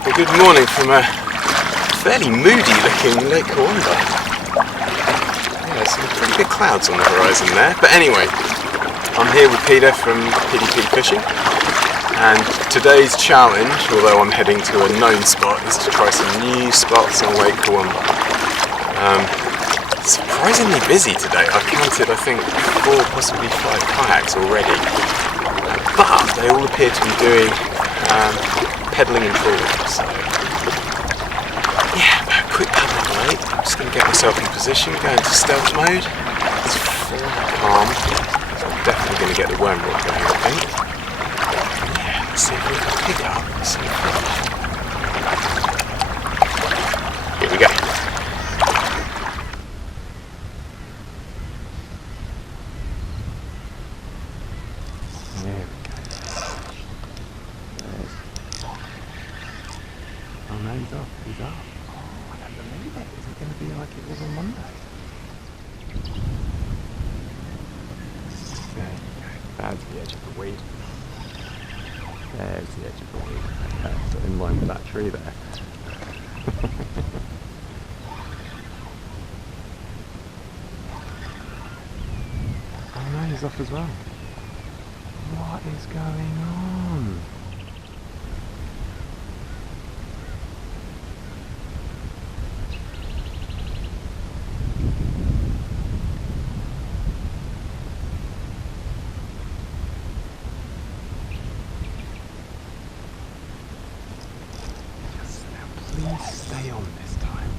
Well, good morning from a fairly moody looking Lake Kurwongbah. Yeah, some pretty big clouds on the horizon there. But anyway, I'm here with Peter from PTP Fishing, and today's challenge, although I'm heading to a known spot, is to try some new spots on Lake Kurwongbah. Surprisingly busy today. I've counted, I think, 4, possibly 5 kayaks already, but they all appear to be doing pedalling and trawling. So yeah, quick paddle up the lake. I'm just going to get myself in position, go into stealth mode. It's full calm, so I'm definitely going to get the worm rod going, I think. Yeah, let's see if we can pick up some fish. Here we go. Oh no, he's off. He's off. Oh, I don't believe it. Is it going to be like it was on Monday? There you go. That's the edge of the weed. There's the edge of the weed. Okay, so in line with that tree there. Oh no, he's off as well. What is going on? Please stay on this time.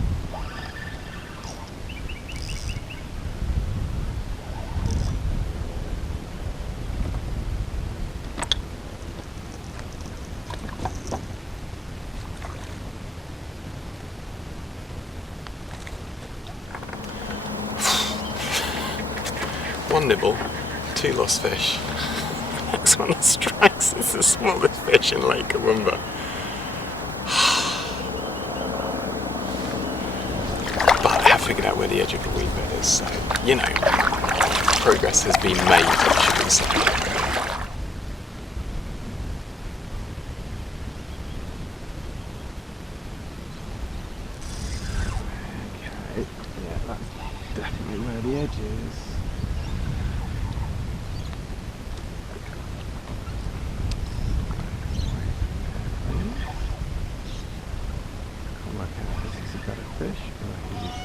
One nibble, 2 lost fish. Next one that strikes is the smallest fish in Lake Kurwongbah. Figured out where the edge of the weed bed is, so you know, progress has been made, should we say. Okay, yeah, that's definitely where the edge is. Can't work out if this is a better fish or he's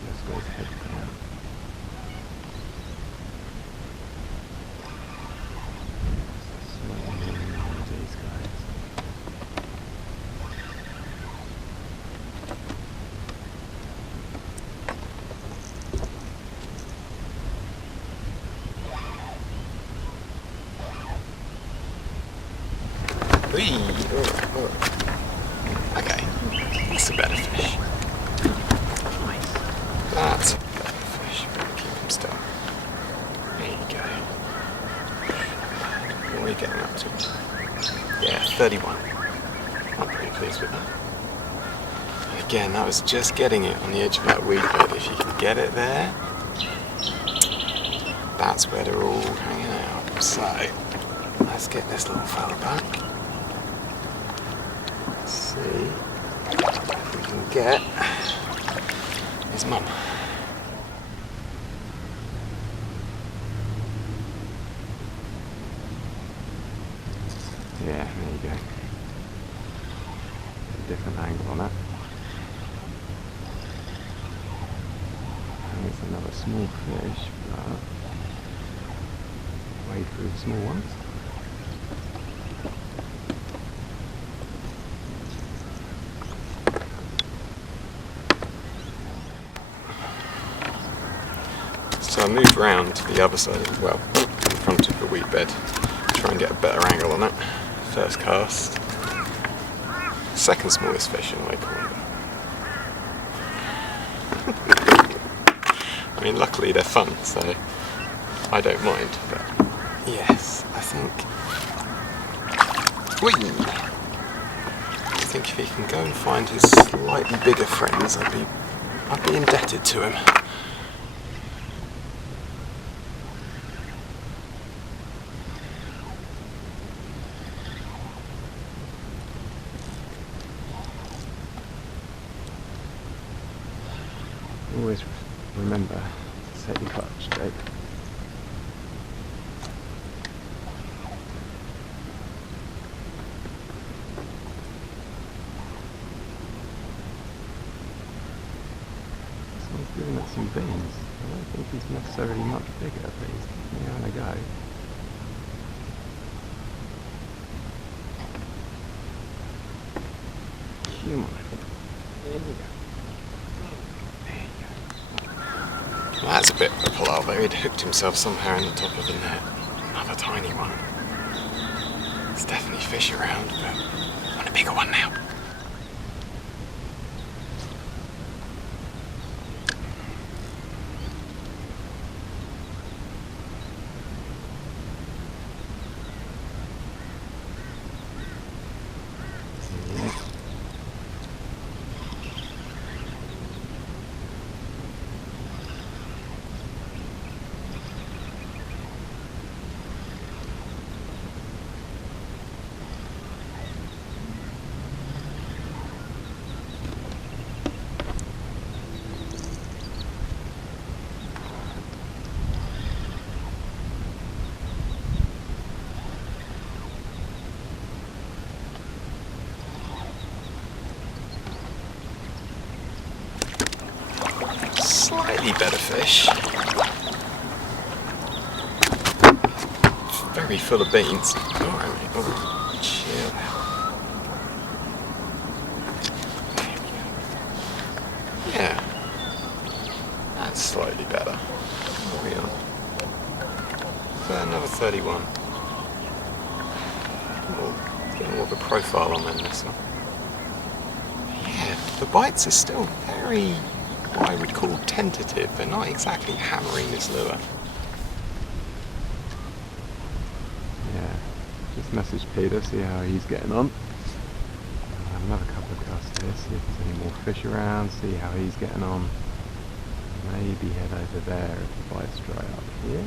just goes head down. Slightly more than these guys. Alright. Okay, that's a better fish. That's a better fish. Better keep him still. There you go. What are you getting up to? Yeah, 31. I'm pretty pleased with that. And again, that was just getting it on the edge of that weed bed. If you can get it there, that's where they're all hanging out. So, let's get this little fella back. Let's see if we can get his mum. Yeah, there you go. A different angle on that. And it's another small fish, but wade through the small ones. So I moved round to the other side, well, in front of the weed bed, to try and get a better angle on it. First cast. Second smallest fish in Lake Kurwongbah. I mean, luckily they're fun, so I don't mind, but yes, I think... Whee! I think if he can go and find his slightly bigger friends, I'd be indebted to him. Always remember to set your clutch straight. Someone's giving it some beans. I don't think he's necessarily much bigger, but he's definitely having a go. Come on. There you go. Well, that's a bit of a palaver. He'd hooked himself somehow in the top of the net. Another tiny one. There's definitely fish around, but I want a bigger one now. Slightly better fish. Very full of beans. Alright mate, oh, chill out. There we go. Yeah. That's slightly better. What are we on? Another 31. Oh, getting more of a profile on then this one. Yeah, the bites are still very, what I would call tentative. They're not exactly hammering this lure. Yeah, just message Peter, see how he's getting on. Another couple of casts here, see if there's any more fish around, see how he's getting on. Maybe head over there if the bites dry up here.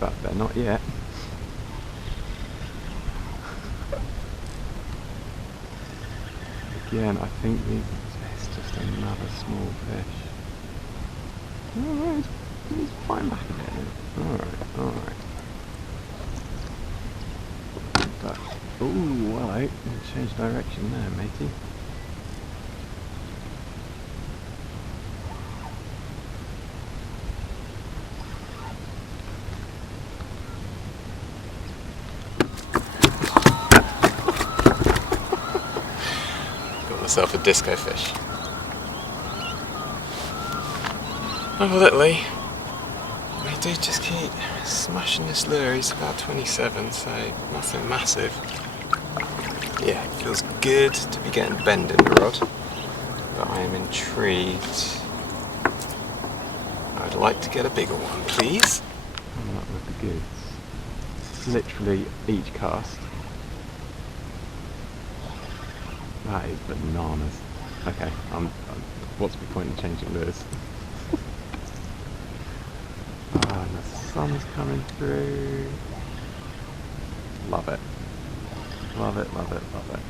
But they're not yet. Again, I think it's just another small fish. Alright, he's fine back there. Alright. But, ooh, well, I changed direction there, matey. Myself a disco fish. Evidently, we do just keep smashing this lure. He's about 27, so nothing massive. Yeah, it feels good to be getting bend in the rod, but I am intrigued. I'd like to get a bigger one, please. I'm not with the goods. Literally each cast. That is bananas. Okay, what's the point in changing lures? Oh, and the sun's coming through. Love it. Love it, love it, love it.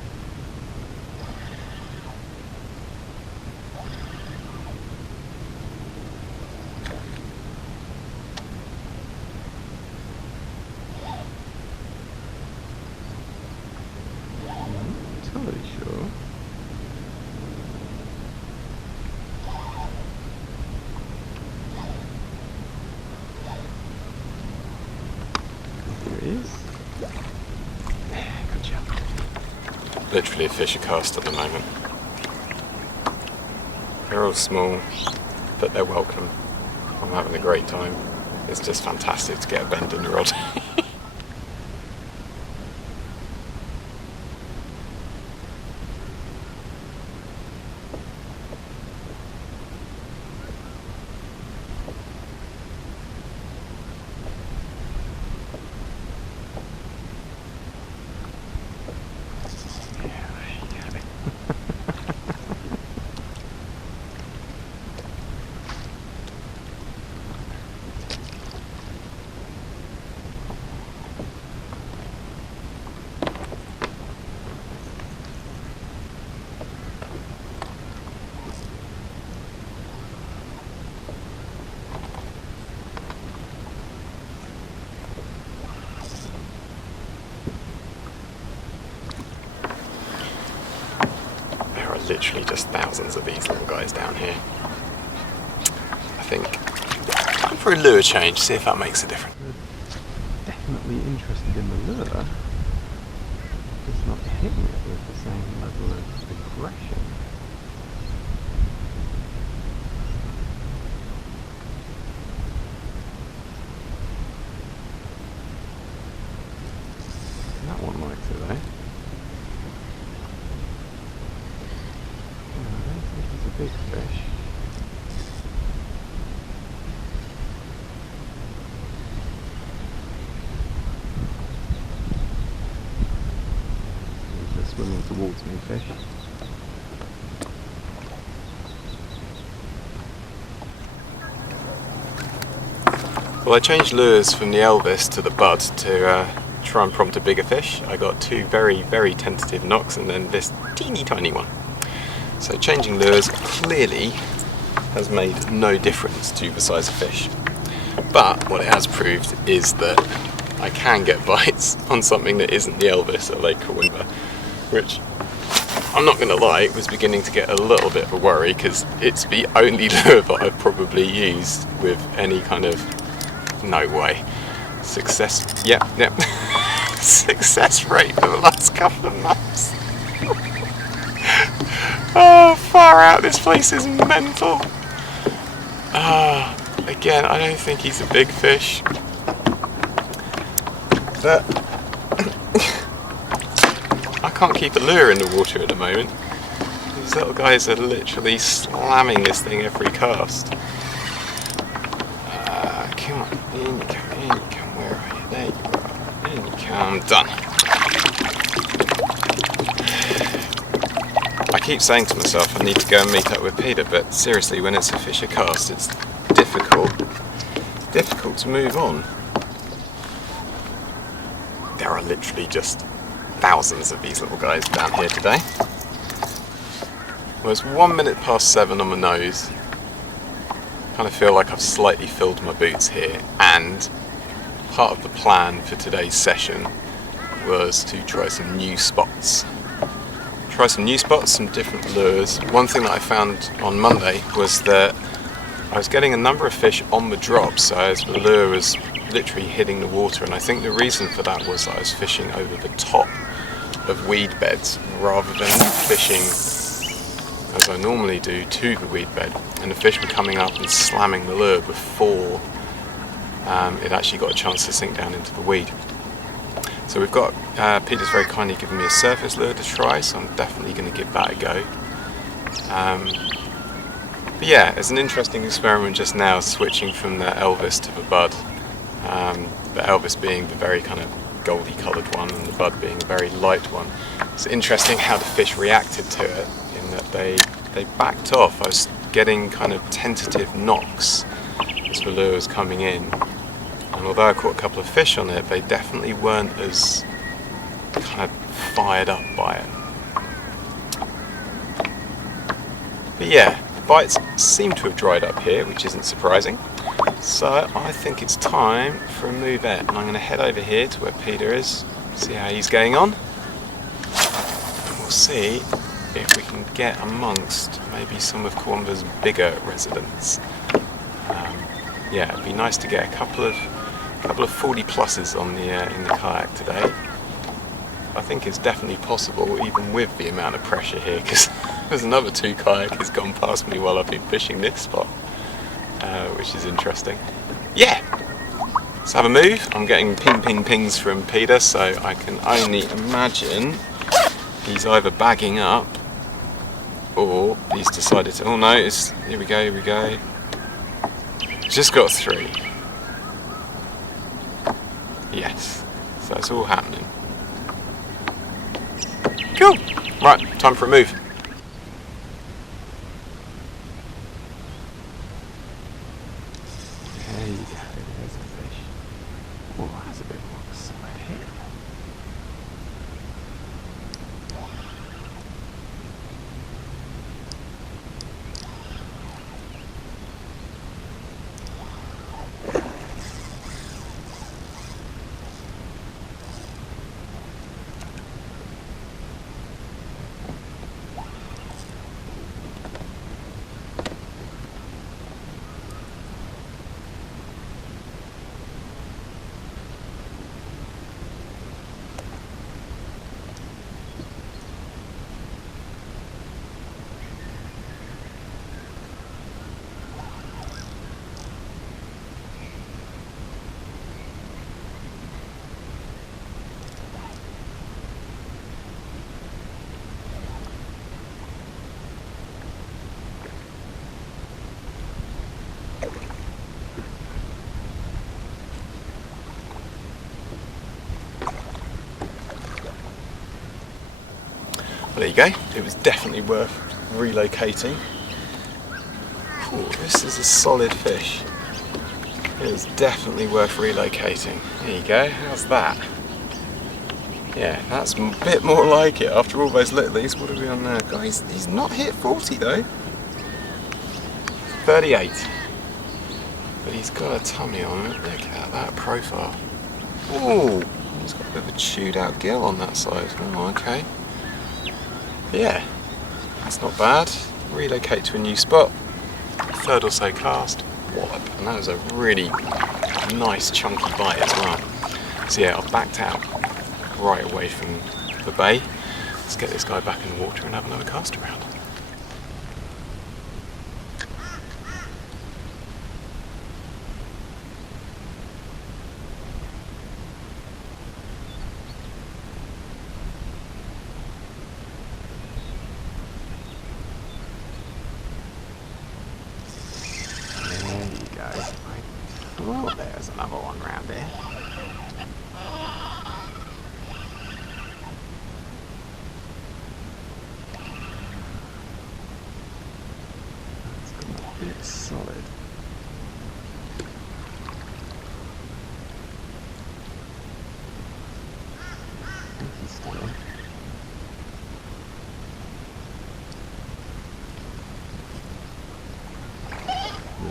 Literally a fisher cast at the moment. They're all small, but they're welcome. I'm having a great time. It's just fantastic to get a bend in the rod. literally just thousands of these little guys down here. I think time for a lure change, see if that makes a difference. Definitely interested in the lure, just not hitting it with the same level of aggression. That one likes it though. I don't think he's a big fish. He's just swimming towards me, fish. Well, I changed lures from the Elvis to the Bud to try and prompt a bigger fish. I got two very, very tentative knocks and then this teeny tiny one. So changing lures clearly has made no difference to the size of fish. But what it has proved is that I can get bites on something that isn't the Elvis at Lake Kurwongbah, which I'm not going to lie, was beginning to get a little bit of a worry because it's the only lure that I've probably used with any kind of, no way, success, yep. Success rate for the last couple of months. Oh, far out, this place is mental. Again, I don't think he's a big fish, but I can't keep a lure in the water at the moment. These little guys are literally slamming this thing every cast. Come on, in you come, where are you? There you are, in you come, done. I keep saying to myself I need to go and meet up with Peter, but seriously, when it's a fisher cast, it's difficult to move on. There are literally just thousands of these little guys down here today. Well, it's 1 minute past 7 on my nose. Kind of feel like I've slightly filled my boots here, and part of the plan for today's session was to try some new spots. Some different lures. One thing that I found on Monday was that I was getting a number of fish on the drop, so as the lure was literally hitting the water, and I think the reason for that was that I was fishing over the top of weed beds rather than fishing as I normally do to the weed bed, and the fish were coming up and slamming the lure before it actually got a chance to sink down into the weed. So we've got, Peter's very kindly given me a surface lure to try, so I'm definitely going to give that a go. But yeah, it's an interesting experiment just now, switching from the Elvis to the Bud. The Elvis being the very kind of goldy coloured one and the Bud being a very light one. It's interesting how the fish reacted to it, in that they backed off. I was getting kind of tentative knocks as the lure was coming in. And although I caught a couple of fish on it, they definitely weren't as kind of fired up by it. But yeah, the bites seem to have dried up here, which isn't surprising. So I think it's time for a movette, and I'm going to head over here to where Peter is, see how he's getting on. And we'll see if we can get amongst maybe some of Kurwongbah's bigger residents. Yeah, it'd be nice to get a couple of 40 pluses on the in the kayak today. I think it's definitely possible, even with the amount of pressure here, because there's another 2 kayakers gone past me while I've been fishing this spot, which is interesting. Yeah, let's have a move. I'm getting pings from Peter, so I can only imagine he's either bagging up or he's decided to. Oh no! Here we go. Just got 3. Yes, so it's all happening. Cool. Right, time for a move. There you go, there's a fish. Oh, that's a bit more side here. there you go, it was definitely worth relocating. Ooh, this is a solid fish. It is definitely worth relocating. There you go, how's that? Yeah, that's a bit more like it after all those littlies. What are we on now? Guys, he's not hit 40 though. 38. But he's got a tummy on it. Look at that profile. Ooh, he's got a bit of a chewed out gill on that side. Oh, okay. Yeah, that's not bad. Relocate to a new spot. Third or so cast. Wallop. And that was a really nice chunky bite as well. So yeah, I've backed out right away from the bay. Let's get this guy back in the water and have another cast around. Oh, there's another one round there. That's come a bit solid. I think he's still on.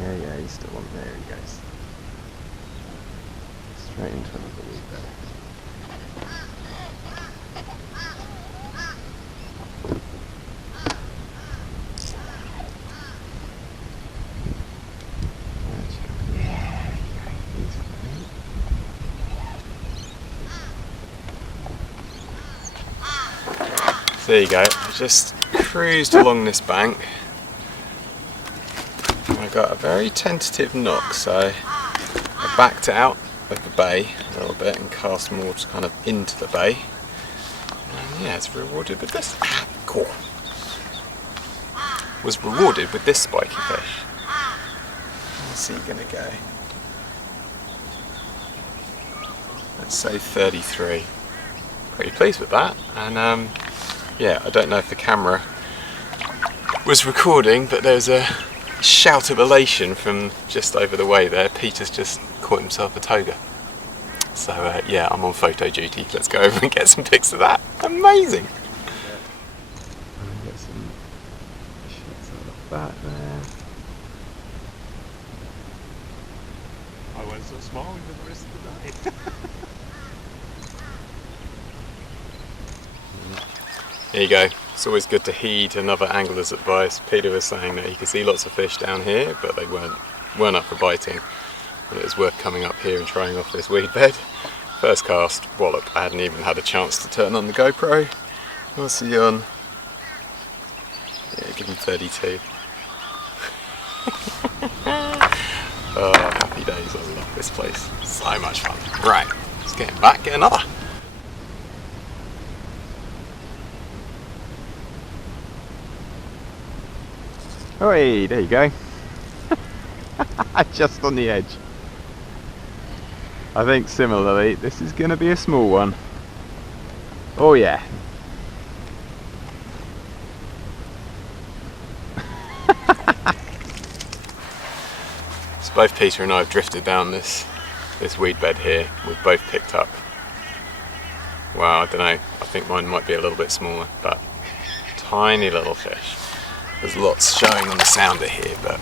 Yeah, he's still on. There he goes. Straight into another weed bed. So there you go, I just cruised along this bank. I got a very tentative knock, so I backed out of the bay a little bit and cast more just kind of into the bay. And yeah, it's rewarded with this. Cool. Was rewarded with this spiky fish. What's he gonna go? Let's say 33. Pretty pleased with that. And yeah, I don't know if the camera was recording, but there's a shout of elation from just over the way there. Peter's just caught himself a toga. So yeah, I'm on photo duty. Let's go over and get some pics of that. Amazing! Get some shots out of that there. I went so small for the rest of the day. There you go. It's always good to heed another angler's advice. Peter was saying that he could see lots of fish down here, but they weren't up for biting. And it was worth coming up here and trying off this weed bed. First cast, wallop. I hadn't even had a chance to turn on the GoPro. What's he on? Yeah, give him 32. Oh, happy days. I love this place. So much fun. Right, let's get him back, get another. Oh, hey, there you go. Just on the edge. I think similarly, this is going to be a small one. Oh yeah. So both Peter and I have drifted down this weed bed here. We've both picked up, well, I don't know, I think mine might be a little bit smaller, but tiny little fish. There's lots showing on the sounder here, but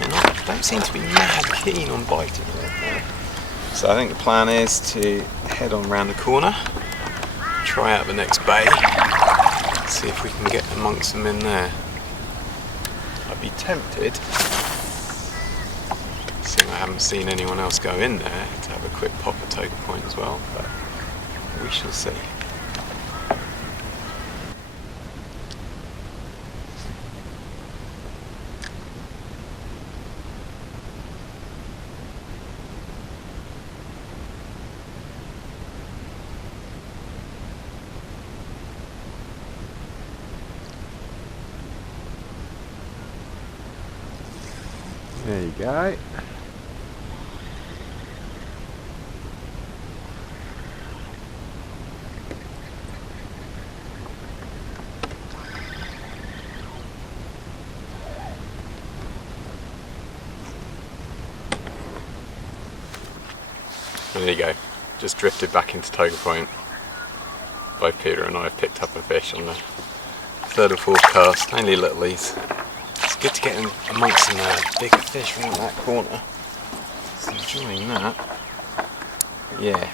they don't seem to be mad keen on biting right now. So I think the plan is to head on round the corner, try out the next bay, see if we can get amongst them in there. I'd be tempted, seeing I haven't seen anyone else go in there, to have a quick pop at Toga Point as well, but we shall see. There you go. There you go, just drifted back into Toga Point. Both Peter and I have picked up a fish on the third or fourth cast, mainly littlies. It's good to get in amongst some bigger fish around that corner. Just enjoying that. Yeah,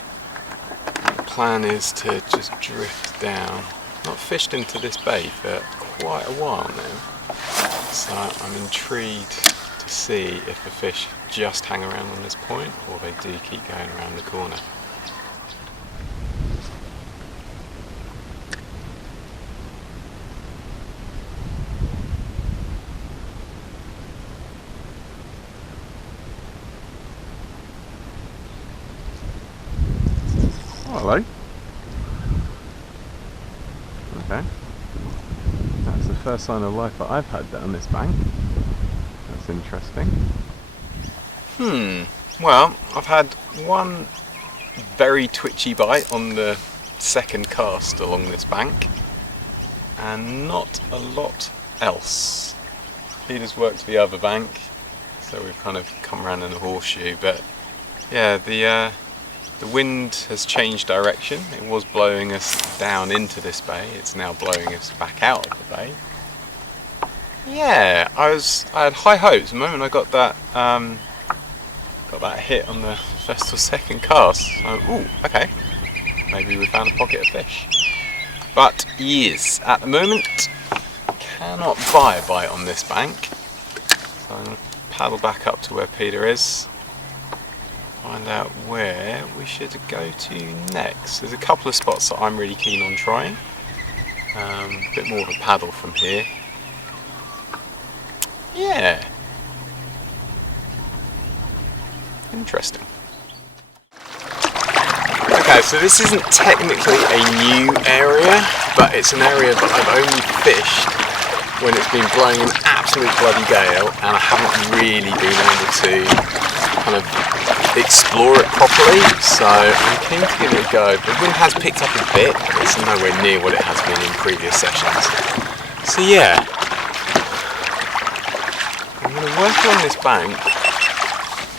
the plan is to just drift down. Not fished into this bay for quite a while now, so I'm intrigued to see if the fish just hang around on this point or they do keep going around the corner. Hello. Okay. That's the first sign of life that I've had down this bank. That's interesting. Well, I've had one very twitchy bite on the second cast along this bank, and not a lot else. Peter's worked the other bank, so we've kind of come around in a horseshoe, but yeah, the wind has changed direction. It was blowing us down into this bay. It's now blowing us back out of the bay. Yeah, I had high hopes the moment I got that hit on the first or second cast. So, ooh, okay, maybe we found a pocket of fish. But yes, at the moment, cannot buy a bite on this bank. So I'm going to paddle back up to where Peter is. Find out where we should go to next. There's a couple of spots that I'm really keen on trying. A bit more of a paddle from here. Yeah. Interesting. Okay, so this isn't technically a new area, but it's an area that I've only fished when it's been blowing an absolute bloody gale, and I haven't really been able to kind of explore it properly, so I'm keen to give it a go. The wind has picked up a bit, but it's nowhere near what it has been in previous sessions. So yeah, I'm going to work along this bank,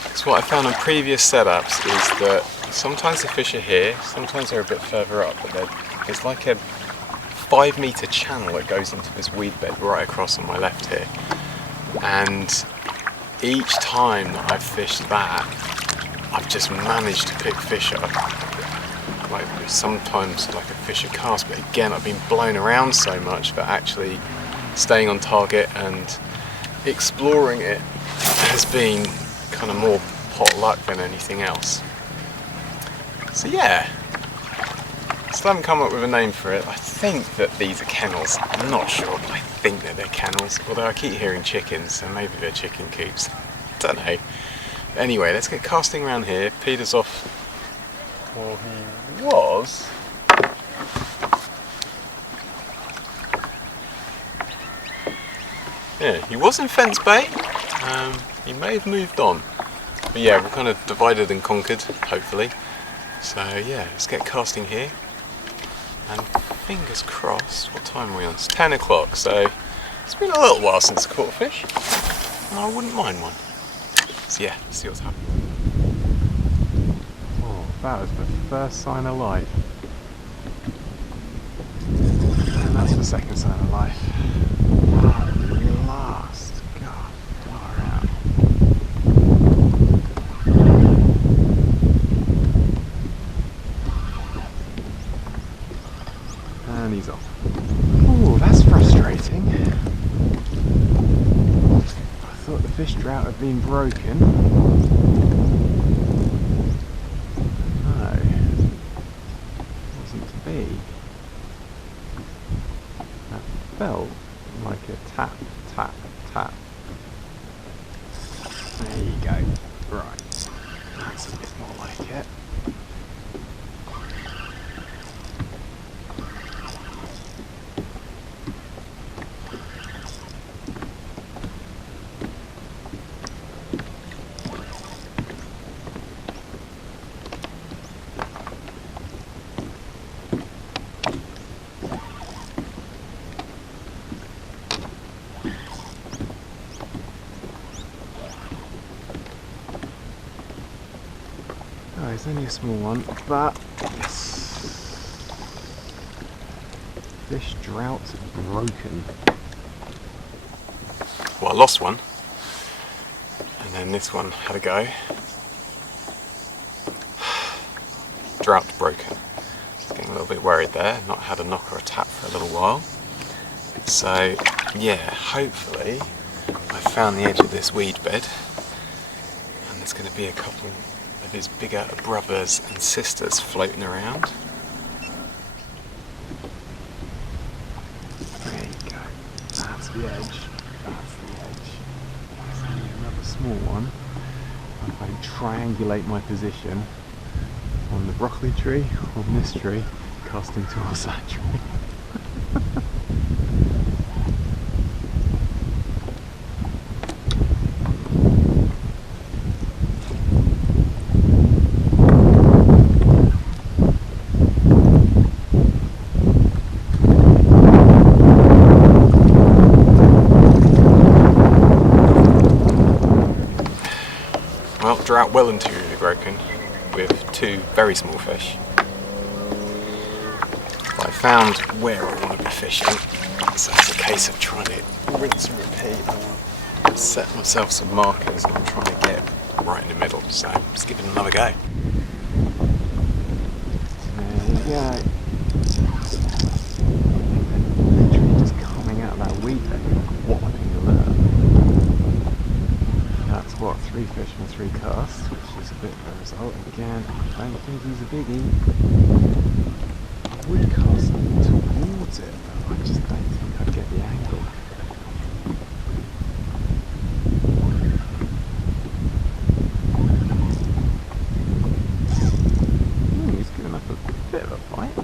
because what I found on previous setups is that sometimes the fish are here, sometimes they're a bit further up, but there's like a 5-metre channel that goes into this weed bed right across on my left here, and each time that I've fished that, I've just managed to pick fish up. Like sometimes like a fish a cast, but again I've been blown around so much that actually staying on target and exploring it has been kind of more pot luck than anything else. So yeah, still haven't come up with a name for it. I think that these are kennels. I'm not sure, but I think that they're kennels. Although I keep hearing chickens, so maybe they're chicken coops. Don't know. Anyway, let's get casting around here. Peter's off. Well, he was. Yeah, he was in Fence Bay. He may have moved on. But yeah, we're kind of divided and conquered, hopefully. So yeah, let's get casting here. And fingers crossed, what time are we on? It's 10 o'clock, so it's been a little while since I caught a fish. And I wouldn't mind one. So yeah, let's see what's happening. Oh, that was the first sign of life. And that's the second sign of life. Oh, last. God, far out. And he's off. Oh, that's frustrating. I thought the fish drought had been broken. No, wasn't to be. That felt like a tap, tap, tap. There you go. Right, that's a bit more like it. only a small one, but yes. Fish drought broken. Well, I lost one, and then this one had a go. Drought broken. Getting a little bit worried there, not had a knock or a tap for a little while. So yeah, hopefully I found the edge of this weed bed, and there's going to be a couple of his bigger brothers and sisters floating around. There you go. That's the edge. That's the edge. There's only another small one. If I triangulate my position on the broccoli tree, on this tree, casting towards that tree. Well, drought well and truly broken with two very small fish. But I found where I want to be fishing, so it's a case of trying to rinse and repeat. I'll set myself some markers and I'm trying to get right in the middle, so let's give it another go. There you go. Literally just coming out of that weed bed, walloping the lure. That's what, 3 fish from 3 casts, which is a bit of a result. Again, I don't think he's a biggie. I would cast towards it, but I just don't think I'd get the angle. He's giving up a bit of a fight.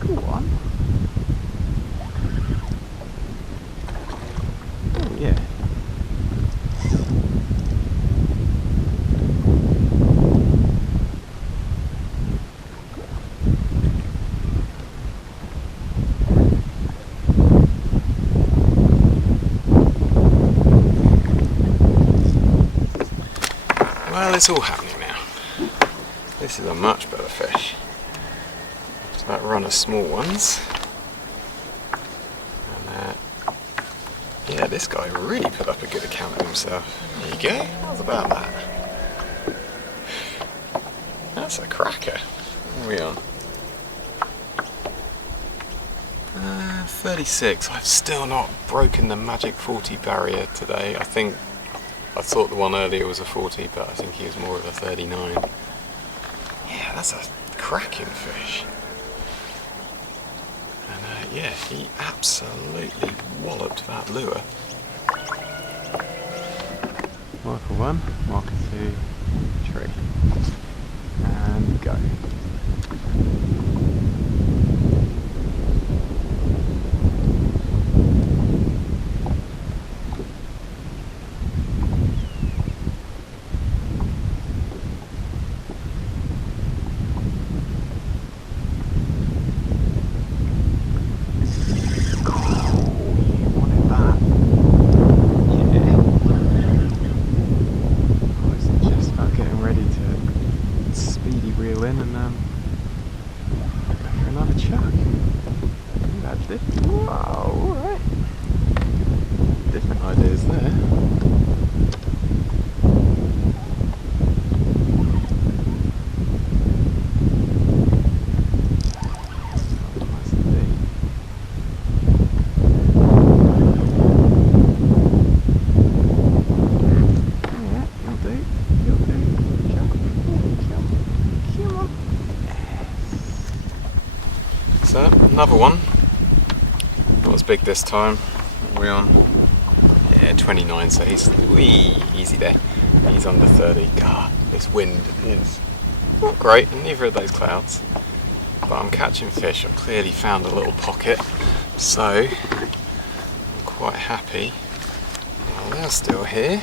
Go on. Oh yeah. Well, it's all happening now. This is a much better fish. It's that run of small ones. And yeah, this guy really put up a good account of himself. There you go. How's about that? That's a cracker. What are we on? 36. I've still not broken the magic 40 barrier today. I thought the one earlier was a 40, but I think he was more of a 39. Yeah, that's a cracking fish. And yeah, he absolutely walloped that lure. Marker 1, marker 2, tree. And go. Wow, alright. Different ideas there. So, another one. Not as big this time. What are we on? Yeah, 29, so he's easy there. He's under 30. God, this wind is not great, and neither are those clouds. But I'm catching fish. I've clearly found a little pocket, so I'm quite happy. Well, they're still here.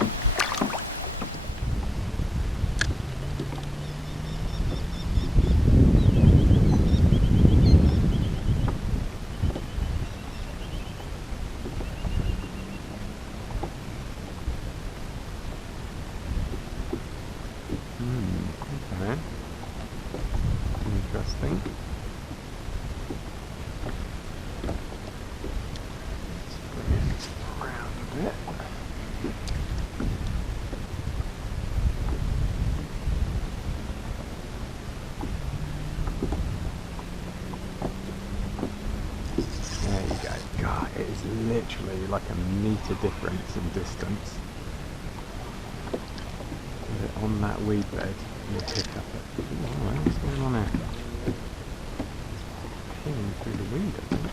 go. God, it is literally like a metre difference in distance. On that weed bed, you'll pick up it. Oh, what's going on here? It's peeling through the weed, I think.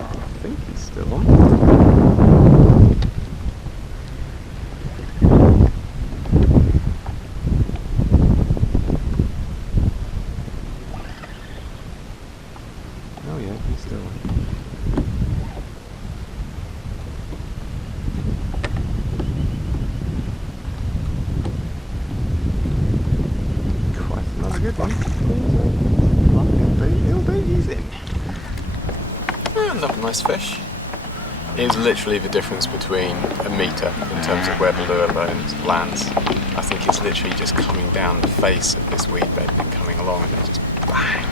I think he's still on. Good one. He'll do, he's in. Another nice fish. It is literally the difference between a metre in terms of where the lure lands. I think it's literally just coming down the face of this weed bed and coming along, and they just bang,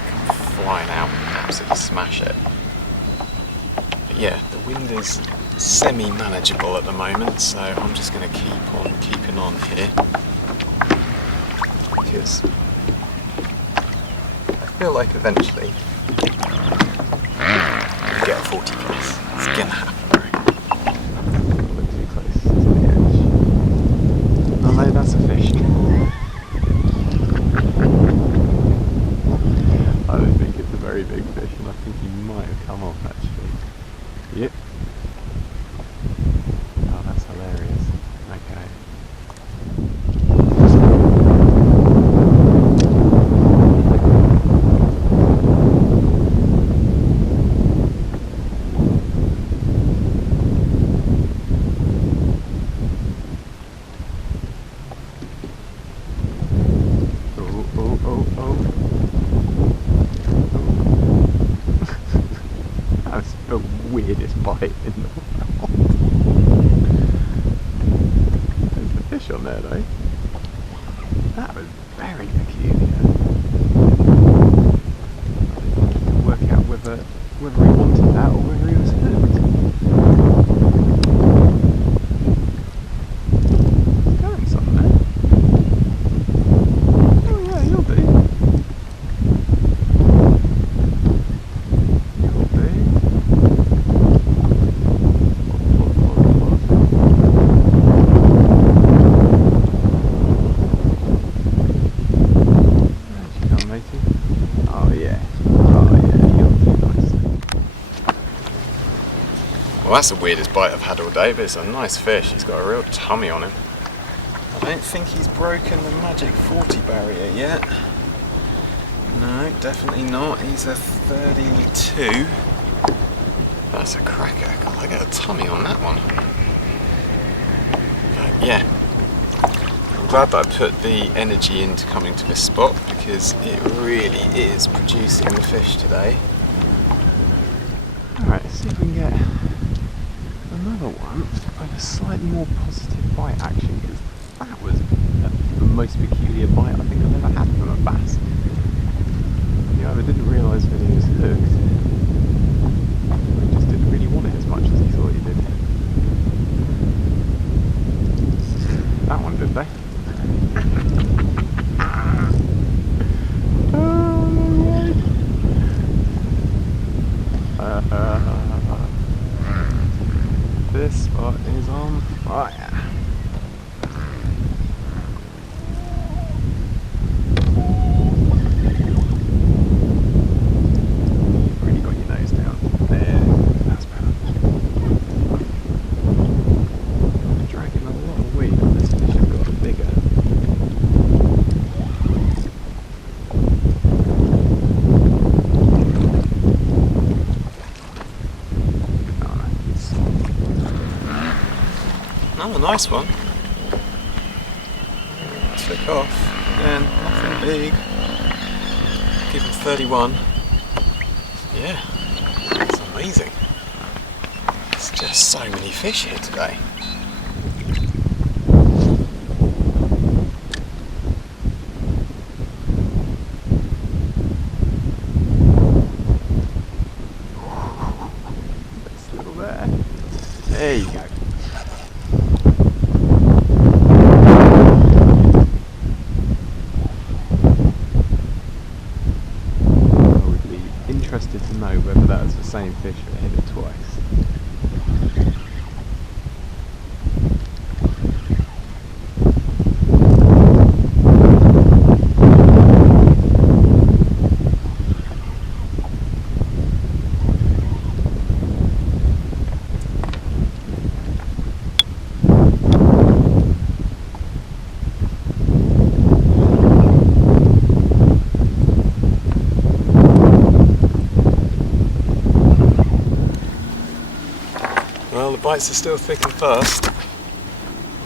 flying out and absolutely smash it. But yeah, the wind is semi-manageable at the moment, so I'm just going to keep on keeping on here, because I feel like eventually you get a 40 plus. It's gonna happen, right? A bit too close to the edge. Oh no, that's a fish. I don't think it's a very big fish, and I think he might have come off actually. Yep. Oh, that's hilarious. Okay. Weirdest bite in the world. There's the fish on there though. That was very peculiar. I couldn't work out whether he wanted that or whether he was hooked. He's going somewhere. Oh yeah, you'll do. Well, that's the weirdest bite I've had all day, but it's a nice fish. He's got a real tummy on him. I don't think he's broken the magic 40 barrier yet. No, definitely not. He's a 32. That's a cracker. God, I get a tummy on that one. But yeah, I'm glad that I put the energy into coming to this spot, because it really is producing the fish today. Alright, let's see if we can get another one with a slightly more positive bite action, because that was the most peculiar bite I think I've ever had from a bass. You know, I didn't realise that he was hooked. He just didn't really want it as much as he thought he did. That one did, they? This spot is on fire. You've really got your nose down. There, that's better. I'm dragging a lot of weight on this fish. I've got a bigger. Oh, a nice one. Took off. Again, nothing big. Give him 31. Yeah, it's amazing. There's just so many fish here today. That's little there. There you go. Well, the bites are still thick and fast.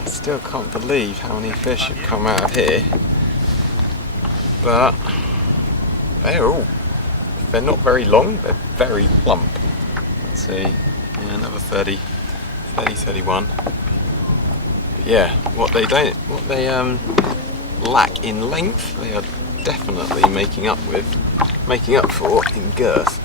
I still can't believe how many fish have come out of here. But they're not very long, they're very plump. Let's see, yeah, another 30, 31. But yeah, what they lack in length, they are definitely making up for in girth.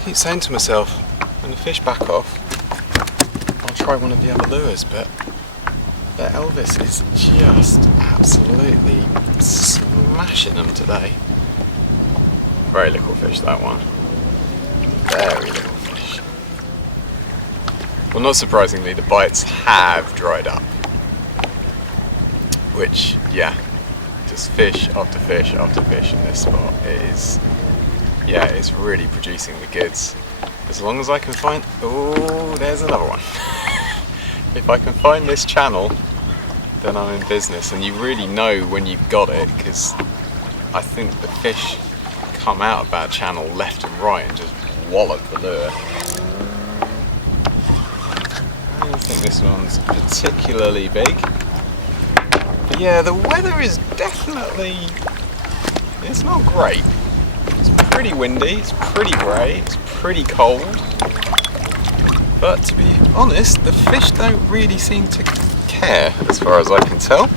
I keep saying to myself, when the fish back off, I'll try one of the other lures, but Elvis is just absolutely smashing them today. Very little fish, that one. Very little fish. Well, not surprisingly, the bites have dried up. Which, yeah, just fish after fish after fish in this spot. It is, yeah, it's really producing the goods. As long as I can find, oh, there's another one. If I can find this channel, then I'm in business. And you really know when you've got it, because I think the fish come out of that channel left and right and just wallop the lure. I don't think this one's particularly big. But yeah, the weather is definitely, it's not great. It's pretty windy, it's pretty grey, it's pretty cold. But to be honest, the fish don't really seem to care, as far as I can tell.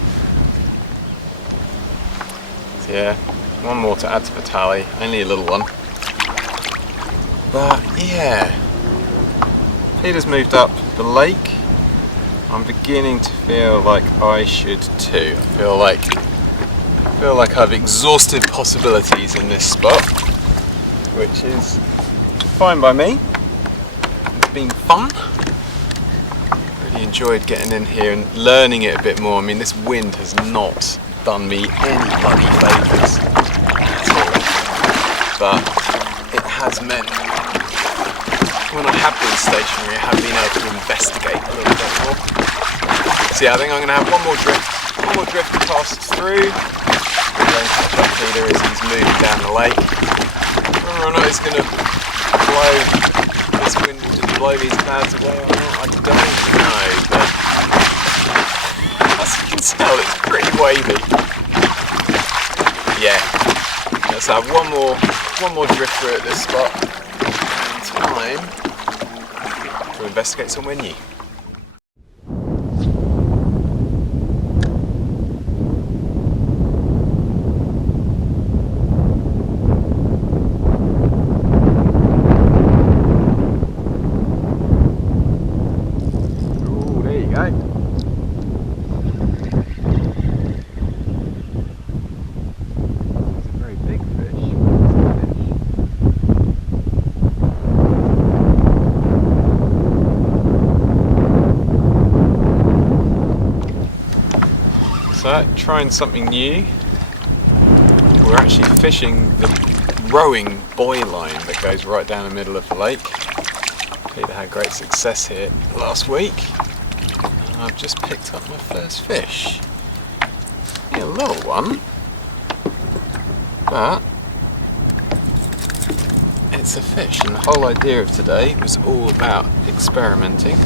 So yeah, one more to add to the tally, only a little one. But yeah, Peter's moved up the lake. I'm beginning to feel like I should too. I feel like I've exhausted possibilities in this spot, which is fine by me. It's been fun. Really enjoyed getting in here and learning it a bit more. I mean, this wind has not done me any bloody favours at all, but it has meant when I have been stationary, I have been able to investigate a little bit more. So yeah, I think I'm going to have one more drift pass through, and then catch up Peter as he's moving down the lake. Whether or not it's going to blow, this wind will just blow these clouds away or not, I don't know, but as you can tell, it's pretty wavy. Yeah, let's have one more drift through at this spot, and time to investigate somewhere new. So, trying something new. We're actually fishing the rowing buoy line that goes right down the middle of the lake. Peter had great success here last week. And I've just picked up my first fish. Yeah, a little one, but it's a fish, and the whole idea of today was all about experimenting.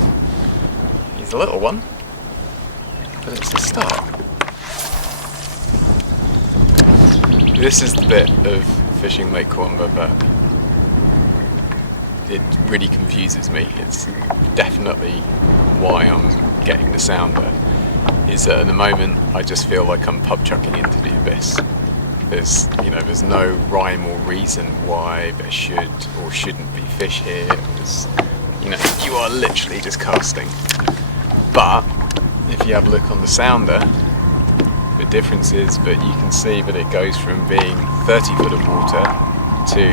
He's a little one, but it's a start. This is the bit of fishing Lake Kurwongbah that it really confuses me. It's definitely why I'm getting the sounder, is that at the moment I just feel like I'm pub chucking into the abyss. There's no rhyme or reason why there should or shouldn't be fish here. You are literally just casting. But if you have a look on the sounder, the difference is that you can see that it goes from being 30 foot of water to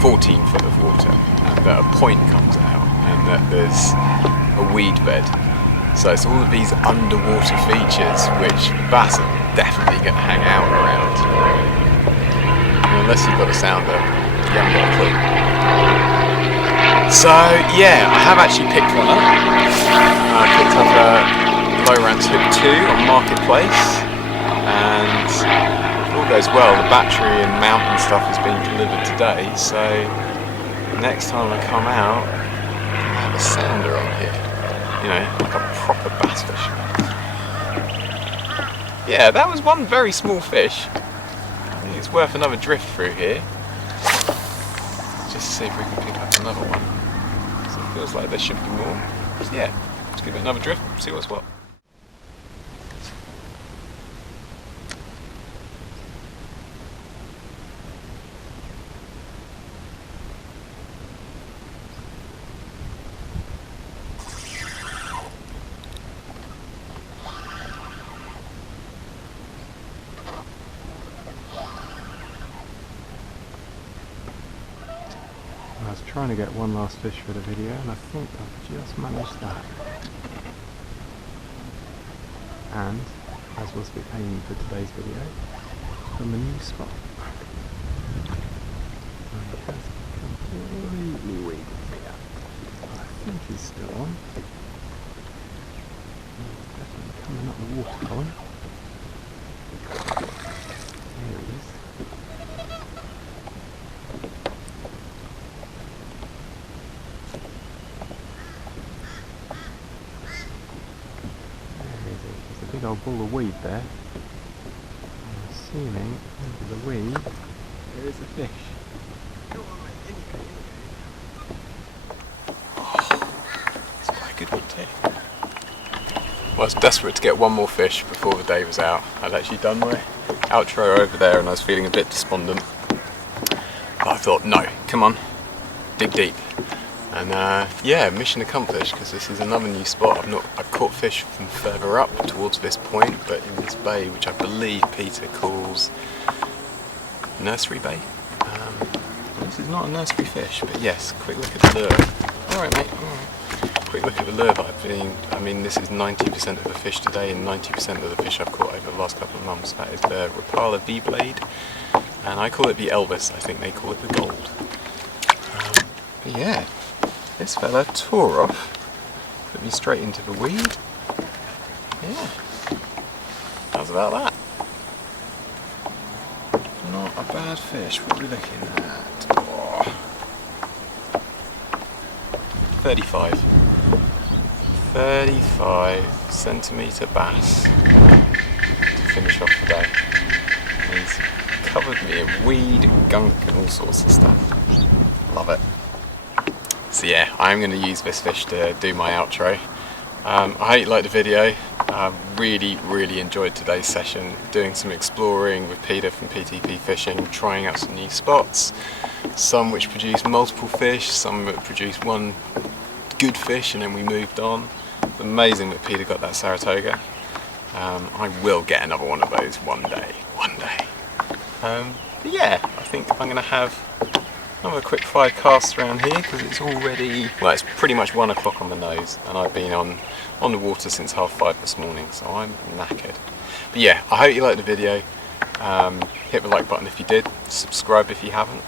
14 foot of water, and that a point comes out, and that there's a weed bed. So it's all of these underwater features which bass are definitely going to hang out around. And unless you've got a sounder, you haven't got a clue. So yeah, I have actually picked one up. I picked up a low ranks hook 2 on Marketplace, and if all goes well, the battery and mount and stuff is being delivered today, so next time I come out, I have a sounder on here, you know, like a proper bass fish. Yeah, that was one very small fish. I think it's worth another drift through here. Just see if we can pick up another one. So it feels like there should be more. So yeah, let's give it another drift, see what's what. I was trying to get one last fish for the video, and I think I've just managed that. And, as was the aim for today's video, from a new spot. And he has completely weeded me out. I think he's still on. He's definitely coming up the water column. There he is. Big old ball of weed there. I'm assuming under the weed there is a fish. Go on, mate. In you go. Oh, it's quite a good one too. Well, I was desperate to get one more fish before the day was out. I'd actually done my outro over there and I was feeling a bit despondent. But I thought, no, come on, dig deep. And yeah, mission accomplished, because this is another new spot. I've caught fish from further up towards this point, but in this bay, which I believe Peter calls Nursery Bay. This is not a nursery fish, but yes, quick look at the lure. Alright mate, alright. Quick look at the lure that I mean this is 90% of the fish today and 90% of the fish I've caught over the last couple of months. That is the Rapala V-Blade, and I call it the Elvis, I think they call it the Gold. But yeah. This fella tore off, put me straight into the weed. Yeah, how's about that? Not a bad fish. What are we looking at? Oh. 35 centimetre bass to finish off the day. And he's covered me in weed and gunk and all sorts of stuff. Love it. So yeah, I'm going to use this fish to do my outro. I hope you liked the video. Really enjoyed today's session, doing some exploring with Peter from PTP Fishing, trying out some new spots, some which produced multiple fish, some that produced one good fish and then we moved on. It's amazing that Peter got that Saratoga. I will get another one of those one day. But yeah, I think I'm going to have another quick 5 casts around here, because it's already, well, it's pretty much 1 o'clock on the nose, and I've been on the water since 5:30 this morning, so I'm knackered. But yeah, I hope you liked the video. Hit the like button if you did, subscribe if you haven't,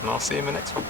and I'll see you in the next one.